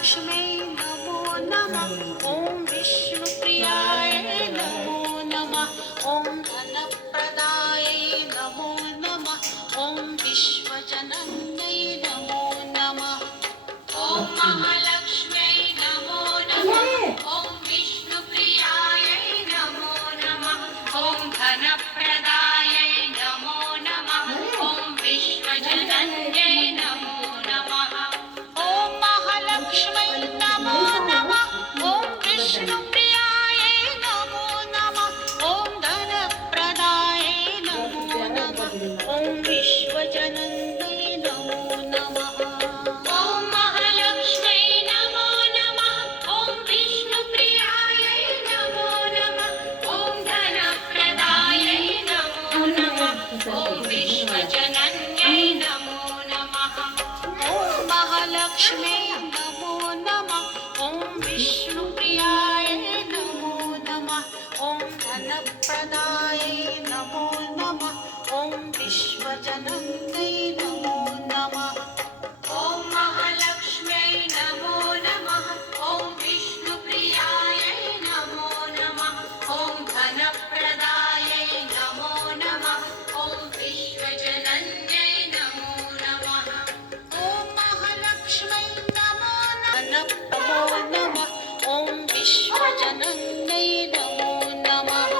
महालक्ष्म्यै नमो नमः। ॐ विष्णुप्रियाय नमो नमः। ॐ धनप्रदायै नमो नमः। ॐ विश्वजनन्यै नमो नमः। ॐ महालक्ष्म्यै नमो नमः। ॐ विष्णुप्रियायै नमो नमः। ॐ धनप्रदायै नमो नमः। ॐ विश्वजनन्यै नमो नमः। ॐ महालक्ष्म्यै नमो नमः। ॐ विष्णुप्रियायै नमो नमः। ॐ धनप्रदायै नमो नमः। ॐ विश्वजनन्यै नमो नमः। ॐ महालक्ष्म्यै नमो नमः। ॐ विष्णुप्रियायै नमो नमः। ॐ धनप्रदायै नमो नमः। ॐ विश्वजनन्यै नमो नमः। ॐ महालक्ष्म्यै नमो नमः। ॐ विष्णुप्रियायै नमो नमः। ॐ धनप्रदायै नमो नमः। ॐ विश्वजनन्यै नमो नमः। ॐ महालक्ष्म्यै नमो नमः। ॐ विष्णुप्रियायै नमो नमः। ॐ धनप्रदायै नमो नमः। ॐ विश्वजनन्यै नमो नमः। ॐ महालक्ष्म्यै नमो नमः। ॐ विश्वजनन्यै नमो नमः।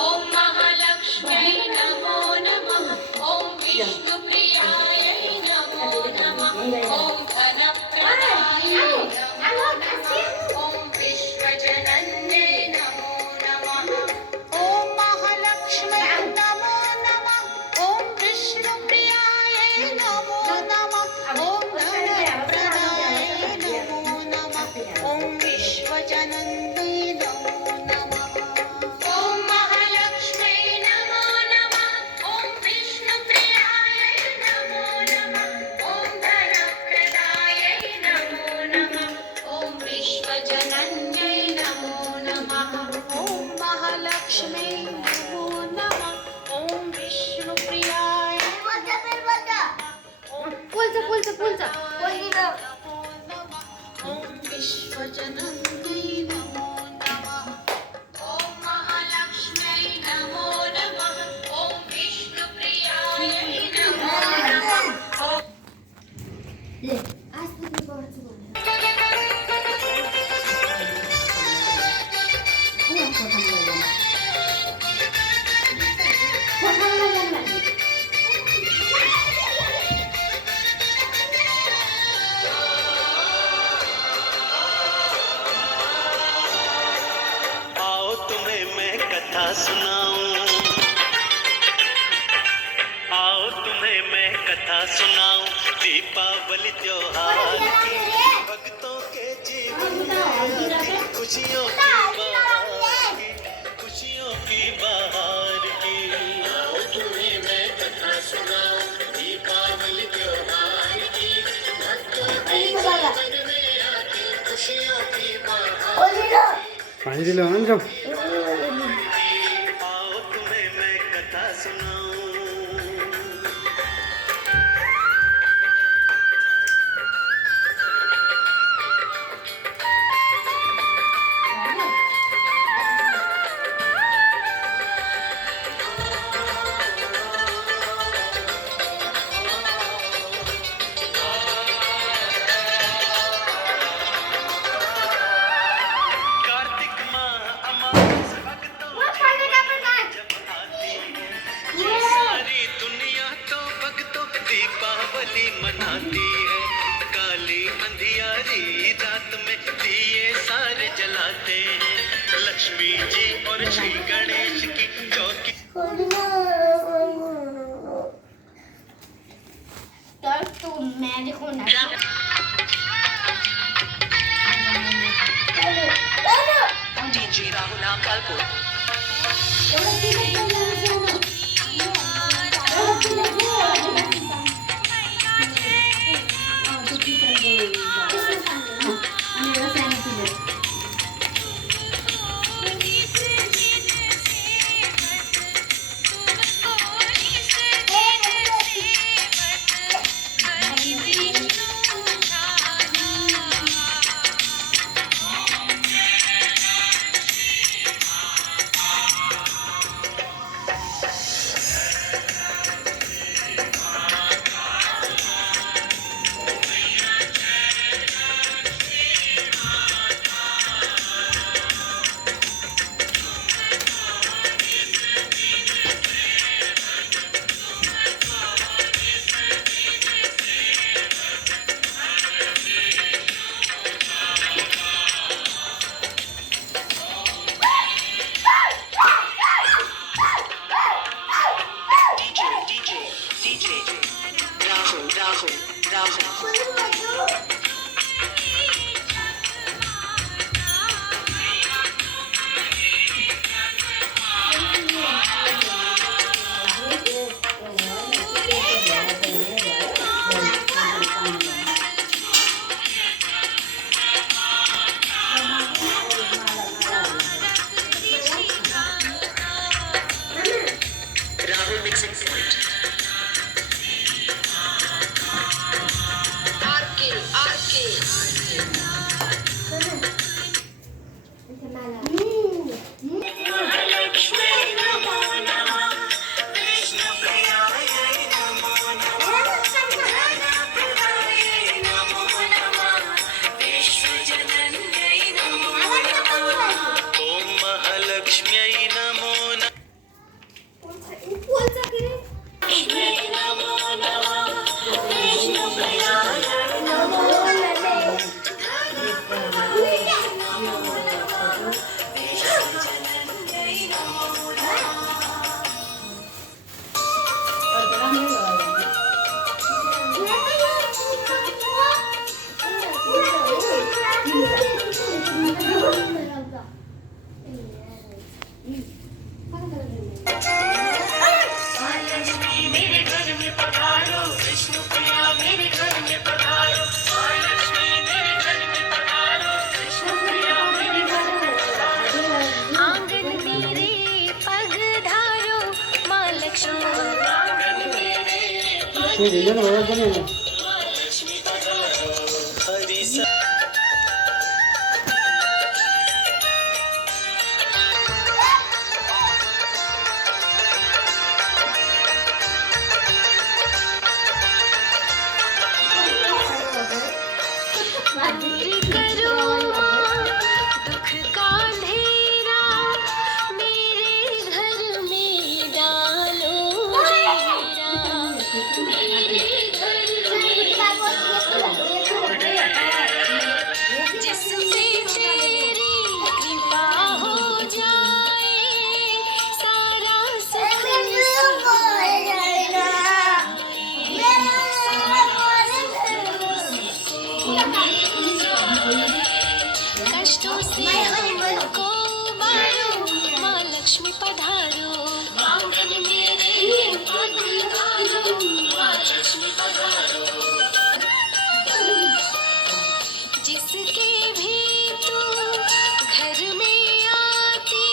ॐ महालक्ष्म्यै नमो नमः। ॐ विष्णुप्रियायै नमो नमः। ॐ धनप्रदायै नमो नमः। ॐ विश्वजनन्यै नमो नमः। ॐ महालक्ष्म्यै नमो नमः। ॐ विष्णुप्रियायै नमो नमः। ॐ धनप्रदायै नमो नमः। ॐ विश्वजनन्यै नमो नमः। ॐ महालक्ष्म्यै नमो नमः। ॐ विष्णुप्रियायै नमो नमः। ॐ धनप्रदायै नमो नमः। ॐ विश्वजनन्यै नमो नमः। ॐ महालक्ष्म्यै नमो नमः। ॐ विष्णुप्रियाय ॐ विश्वजनन्यै नमो नमः। ॐ महालक्ष्म्यै नमो नमः। ॐ विष्णुप्रियायै नमो नमः। आओ तुम्हें मैं कथा सुनाऊं, आओ तुम्हें मैं कथा सुनाऊं, दीपावली त्योहार की, भक्तों के जीवन में खुशियों की बहार की, खुशियों की बहार की। आओ तुम्हें मैं कथा सुनाऊं, दीपावली त्योहार की, भक्तों के जीवन में आती खुशियों की बहार की। पानी दिलो जाओ। आओ तुम्हें मैं कथा सुनाऊं। कार्तिक माह अमावस भक्तों की जब आती है, ये सारी दुनिया तो भक्तों दीपावली मनाती है। काली अंधियारी रात में दिए सारे जलाते हैं, लक्ष्मी जी और श्री गणेश की चौकी मैं देखो ना DJ राहुल अम्बालपुर। महालक्ष्म्यै नमो नमः आंगन मेरे पगधारो माँ लक्ष्मी ते रिजन बरोबर पण आहे हरि दूर करो दुख का अंधेरा मेरे घर में डालो डेरा मेरे घर में जिससे तेरी कृपा हो जाए सारा सुख कष्टों से हमको उबारो माँ लक्ष्मी पधारो आंगन मेरे पधारो माँ लक्ष्मी पधारो जिसके भी तू घर में आती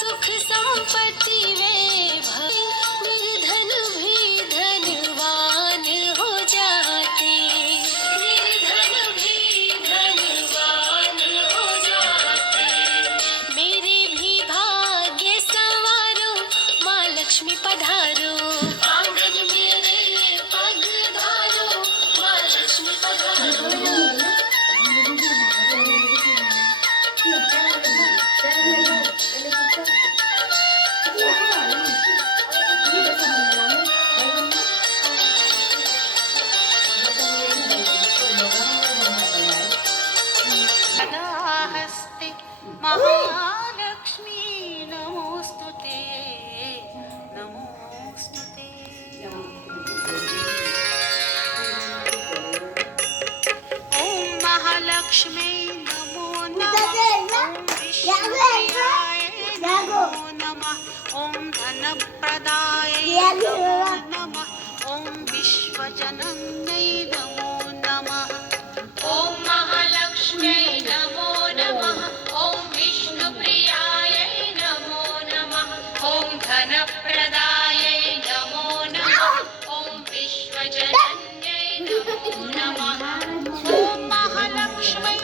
सुख संपत्ति वैभव निर्धन भी धनवान हो जाते निर्धन भी धनवान हो जाते मेरे भी भाग्य संवारो माँ लक्ष्मी पधारो आंगन मेरे पधारो माँ लक्ष्मी पधारो सदा हस्ते महालक्ष्मी नमोस्तुते नमोस्तुते ॐ महालक्ष्मी नमो नमः ॐ विष्णुप्रियाय नमो नमः ॐ धनप्रदाय नमो नमः ॐ विश्वजनन्यै नमो नमः ॐ महालक्ष्म्यै नमो नमः ॐ विष्णुप्रियायै नमो नमः ॐ धनप्रदायै नमो नमः ॐ विश्वजनन्यै नमो नमः ॐ महालक्ष्म्यै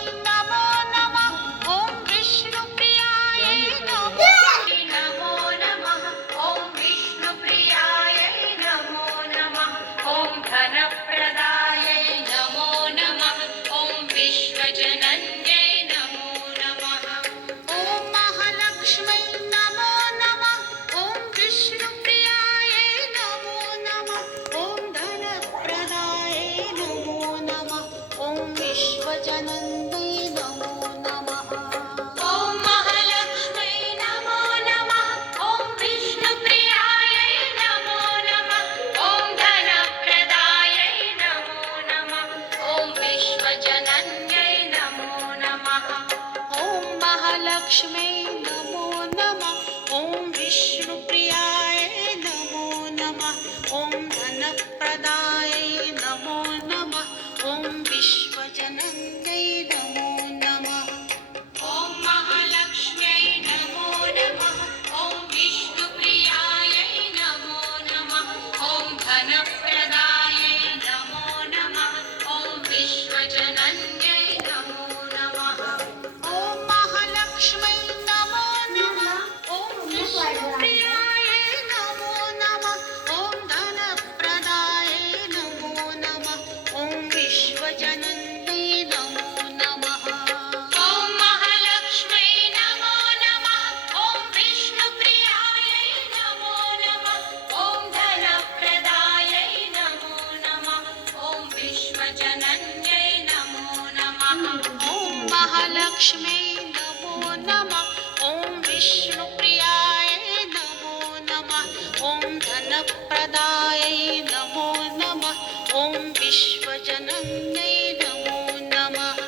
धनप्रदायै नमो नमः ॐ विश्वजनन्यै नमो नमः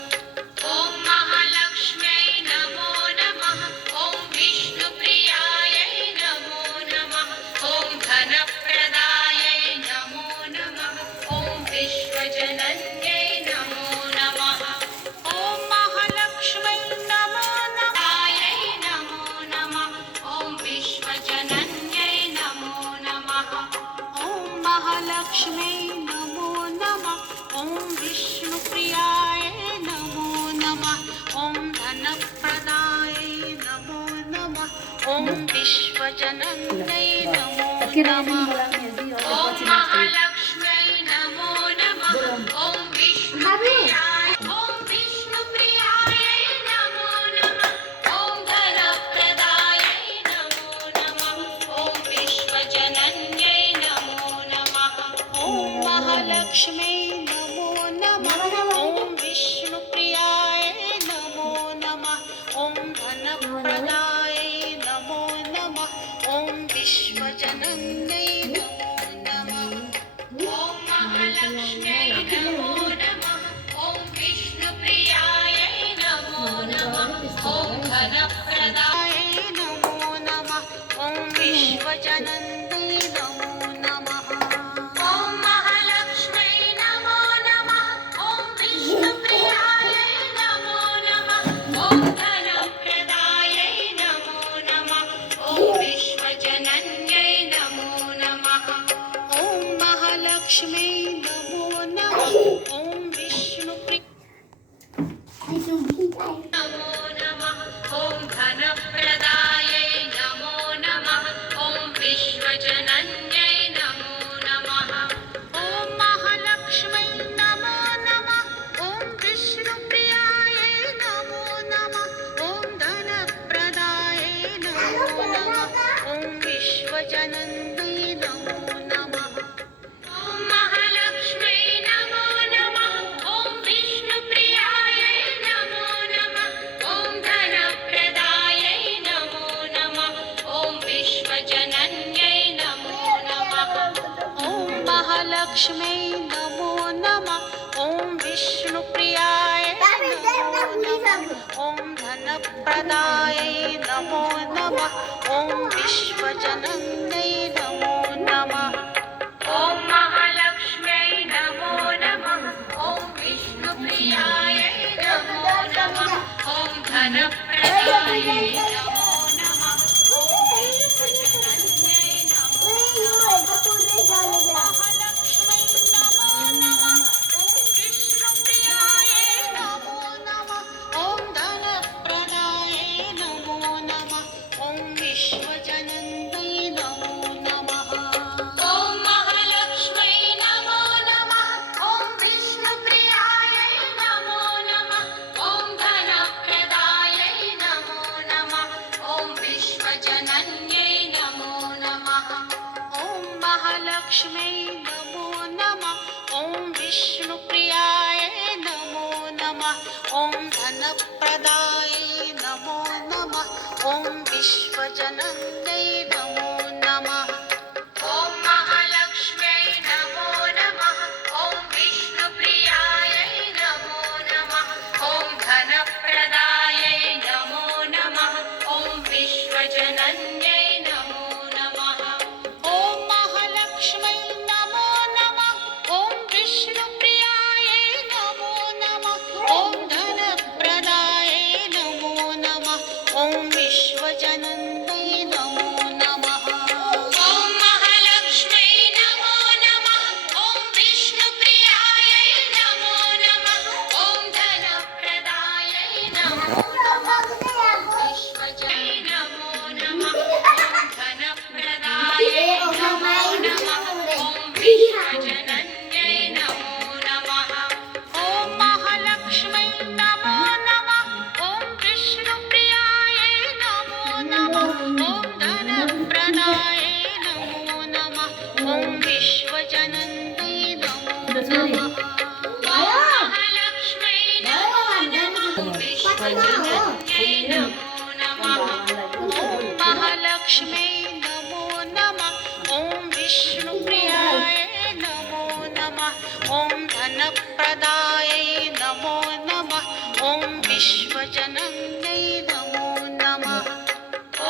ॐ महालक्ष्म्यै नमो नमः ॐ विष्णुप्रियायै नमो नमः ॐ धनप्रदायै नमो नमः ॐ विश्वजनन्यै नमो नमः ॐ महालक्ष्म्यै नमो नमः नमो नमः ॐ विश्वजनन्यै नमो नमः ॐ महालक्ष्म्यै नमो नमः ॐ विष्णुप्रियाय नमो नमः ॐ धनप्रदायै नमो नमः ॐ विश्वजनन्यै नमो नमः ॐ महालक्ष्म्यै नमो नमः ॐ विष्णुप्रियाय ॐ विष्णुप्रियायै नमो नमः ॐ धनप्रदायै नमो नमः ॐ विश्वजनन्यै नमो नमः ॐ महालक्ष्म्यै नमो नमः ॐ विष्णुप्रियाय नमो नमः ॐ धनप्रदायै नमो नमः ॐ विश्वजनन्यै नमो नमः ॐ महालक्ष्म्यै नमो नमः ॐ विष्णुप्रियायै नमो नमः ॐ धनप्रदायै नमो नमः ॐ विश्वजनन्यै नमो नमः ॐ महालक्ष्म्यै नमो नमः ॐ विष्णुप्रियायै नमो नमः ॐ धनप्रदायै नमो नमः ॐ विश्वजनन्यै नमो नमः ॐ महालक्ष्म्यै नमो नमः ॐ विष्णुप्रियायै नमो नमः ॐ धनप्रदायै नमो नमः ॐ विश्वजनन्यै नमो नमः ॐ महालक्ष्म्यै नमो नमः ॐ विष्णुप्रियायै नमो नमः ॐ धनप्रदायै नमो नमः ॐ विश्वजनन्यै नमो नमः ॐ महालक्ष्म्यै नमो नमः ॐ विष्णुप्रियायै नमो नमः ॐ धनप्रदायै नमो नमः ॐ विश्वजनन्यै नमो नमः ॐ महालक्ष्म्यै नमो नमः ॐ विष्णुप्रियाय नमो नमः ॐ धनप्रदायै नमो नमः ॐ विश्वजनन्यै नमो नमः ॐ महालक्ष्म्यै नमो नमः ॐ विष्णुप्रियायै नमो नमः ॐ धनप्रदायै नमो नमः ॐ विश्वजनन्यै नमो महालक्ष्म्यै नमो नमः ॐ विष्णुप्रियायै नमो नमः ॐ धनप्रदायै नमो नमः ॐ विश्वजनन्यै नमो नमः ॐ महालक्ष्म्यै नमो नमः ॐ विष्णुप्रियायै नमो नमः ॐ धनप्रदायै नमो नमः ॐ विश्वजनन्यै नमो नमः ॐ महालक्ष्म्यै नमो नमः ॐ विष्णुप्रियायै नमो नमः ॐ धनप्रदायै नमो नमः ॐ विश्वजनन्यै नमो नमः ॐ महालक्ष्म्यै नमो नमः ॐ विष्णुप्रियायै नमो नमः ॐ धनप्रदायै नमो नमः ॐ विश्वजनन्यै नमो नमः ॐ महालक्ष्म्यै नमो नमः ॐ विष्णुप्रियायै नमो नमः ॐ धनप्रदायै नमो नमः ॐ विश्वजनन्यै नमो नमः ॐ महालक्ष्म्यै नमो नमः ॐ विष्णुप्रियायै नमो नमः ॐ धनप्रदायै नमो नमः विश्वजनन्यै नमो नमः ॐ धनप्रदायै नमो नमः ॐ विश्वजनन्यै नमो नमः ॐ महालक्ष्म्यै नमो नमः ॐ विष्णुप्रियायै नमो नमः ॐ धनप्रदायै नमो नमः ॐ विश्वजनन्यै नमो नमः महालक्ष्म्यै नमो नमः विश्वजनन्यै नमो नमः ॐ महालक्ष्म्यै नमो नमः ॐ विश्व धनप्रदायै नमो नमः ॐ विश्वजनन्यै नमो नमः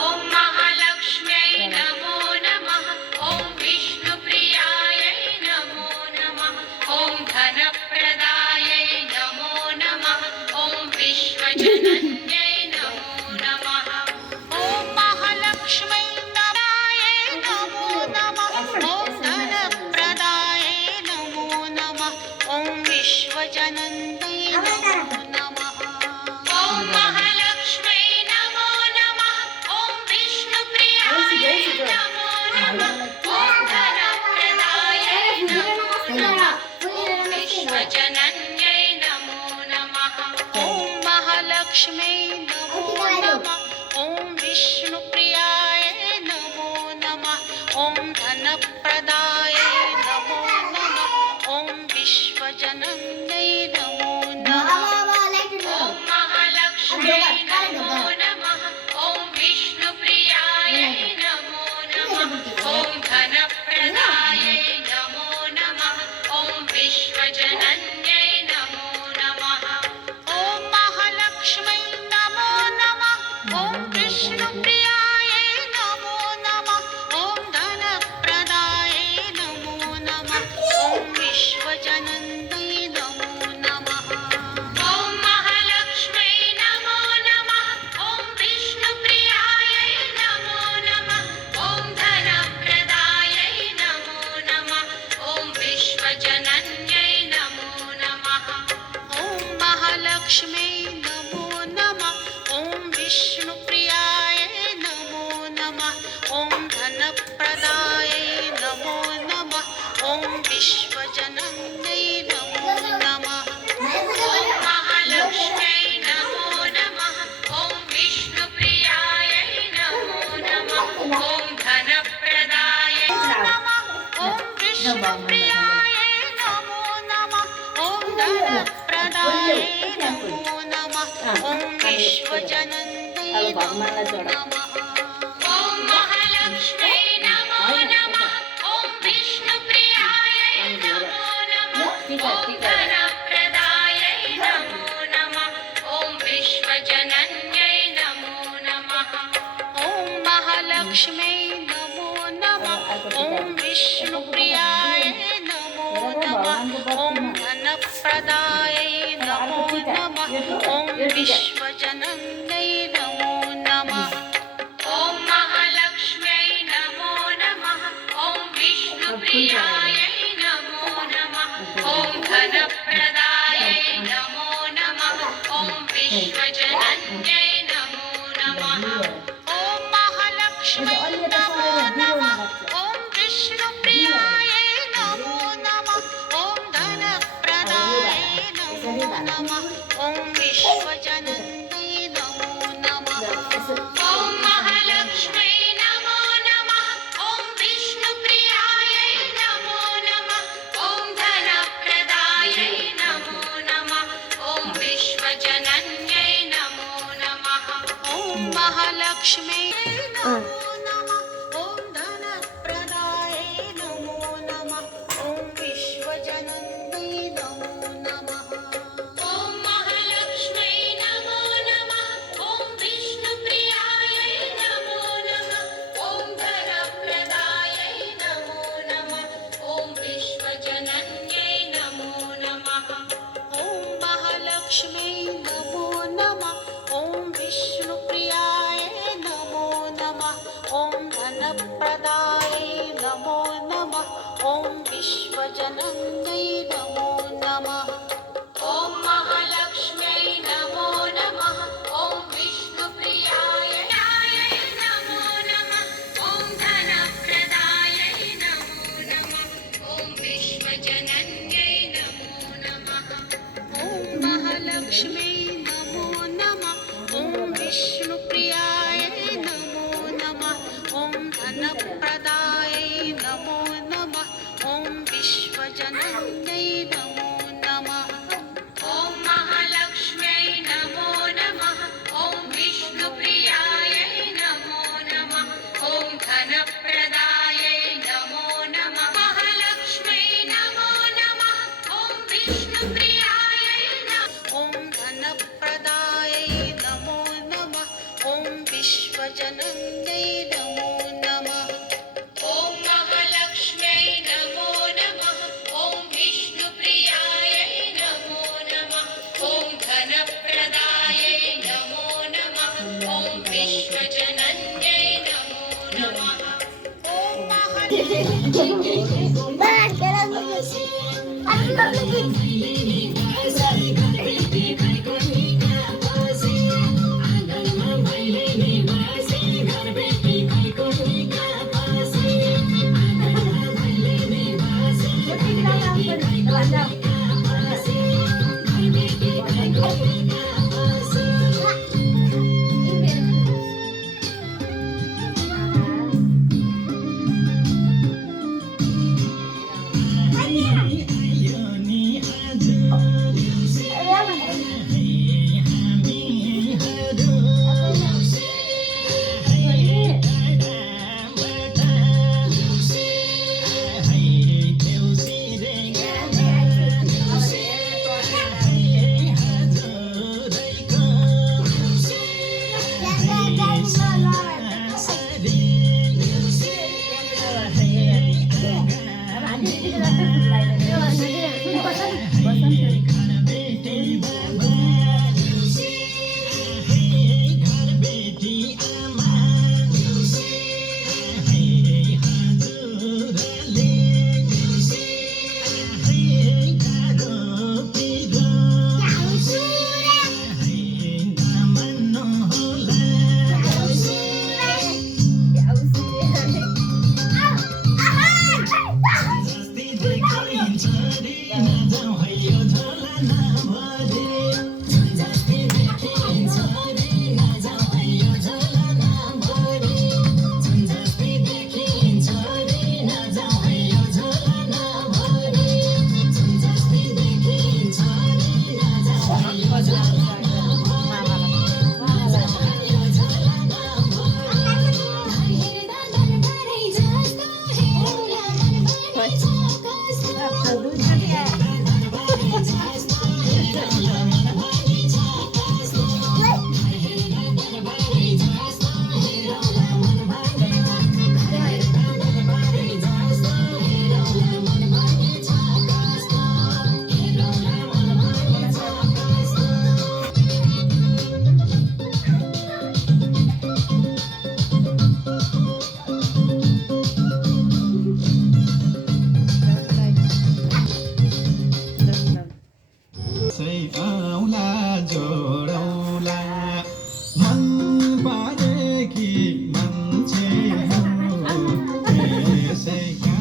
ॐ महालक्ष्म्यै नमो नमः ॐ विष्णुप्रियायै नमो नमः ॐ धनप्रदायै नमो नमः ॐ विश्वजनन्यै नमो नमः ॐ महालक्ष्म्यै नमो नमः ॐ धनप्रदायै नमो नमः ॐ विश्वजनन्यै नमो नमः ॐ महालक्ष्म्यै नमो नमः ॐ विष्णुप्रियायै नमो नमः ॐ धनप्रदायै नमो नमः ॐ विश्वजनन्यै नमो नमः ॐ महालक्ष्म्यै नमो नमः ॐ विष्णुप्रियायै नमो नमः ॐ धनप्रदायै नमो नमः ॐ विश्वजनन्यै नमो नमः ॐ महालक्ष्म्यै नमो नमः ॐ विष्णुप्रियायै नमो नमः ॐ धनप्रदायै नमो नमः ॐ विश्वजनन्यै नमो नमः ॐ महालक्ष्म्यै नमो नमः ॐ विष्णुप्रियायै नमो नमः ॐ धनप्रदायै नमो नमः ॐ विश्वजनन्यै नमो नमः ॐ महालक्ष्म्यै नमो नमः ॐ विष्णुप्रियायै नमो नमः ॐ धनप्रदायै नमो नमः ॐ विश्वजनन्यै नमो नमः ॐ महालक्ष्म्यै नमो नमः ॐ विष्णुप्रियायै नमो नमः ॐ धनप्रदायै नमो नमः ॐ विश्वजनन्यै नमो नमः ॐ महालक्ष्म्यै नमो नमः ॐ विष्णुप्रियायै नमो नमः ॐ धनप्रदायै नमः ॐ विष्णुप्रियायै नमो नमः ॐ धनप्रदायै नमो नमः ॐ विश्वजनन्यै नमो नमः ॐ महालक्ष्म्यै नमो नमः ॐ विष्णुप्रियायै नमो नमः ॐ धनप्रदायै नमो नमः ॐ विश्वजनन्यै नमो नमः ॐ महालक्ष्म्यै नमो नमः ॐ विष्णुप्रियायै नमो नमः ॐ धनप्रदायै नमो नमः ॐ विश्वजनन्यै नमो नमः ॐ महालक्ष्म्यै नमो नमः ॐ विष्णुप्रियायै नमो नमः ॐ धनप्रदायै नमो नमः ॐ विश्वजनन्यै नमो नमः ॐ महालक्ष्म्यै नमो नमः ॐ विष्णुप्रियायै नमो नमः ॐ धनप्रदायै नमो नमः ॐ विश्वजनन्यै नमो नमः ॐ महालक्ष्म्यै नमो नमः ॐ विष्णुप्रियायै नमो नमः ॐ धनप्रदायै नमो नमः ॐ विश्वजनन्यै नमो नमः ॐ महालक्ष्म्यै नमो नमः ॐ धनप्रदायै नमो नमः ॐ विश्वजनन्यै नमो नमः ॐ महालक्ष्म्यै नमो नमः ॐ विष्णुप्रियायै नमो नमः ॐ धनप्रदायै नमो नमः ॐ विश्वजनन्यै नमो नमः ॐ महालक्ष्म्यै नमो नमः ॐ विष्णुप्रियायै नमो नमः ॐ धनप्रदायै नमो नमः ॐ विश्वजनन्यै नमो नमः ॐ महालक्ष्म्यै नमो नमः ॐ विष्णुप्रियायै नमो नमः ॐ धनप्रदायै नमो नमः ॐ विश्वजनन्यै नमो नमः ॐ महालक्ष्म्यै नमो नमः ॐ विष्णुप्रियायै नमो नमः ॐ धनप्रदायै नमो नमः ॐ विश्वजनन्यै नमो जनन्यै नमो नमः ॐ महालक्ष्म्यै नमो नमः ॐ विष्णुप्रियायै नमो नमः ॐ धनप्रदायै नमो नमः ॐ विश्वजनन्यै नमो नमः ॐ औला जोडौला मन पारेकी मान्छे यसैका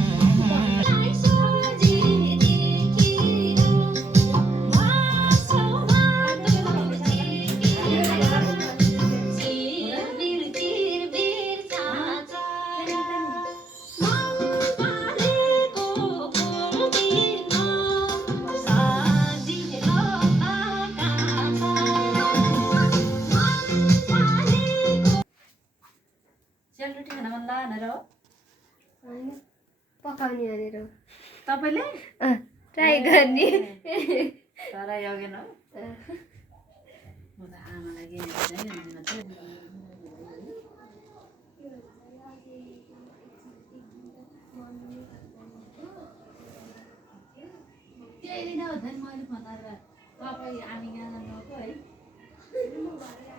सेलरोटी खान मन लागेन र पकाउने भनेर तपाईँले ट्राई गर्ने तर यगेन हो म त आमालाई के त्यही दिन हो मैले भन्दा तपाईँ हामी यहाँ जानुभएको है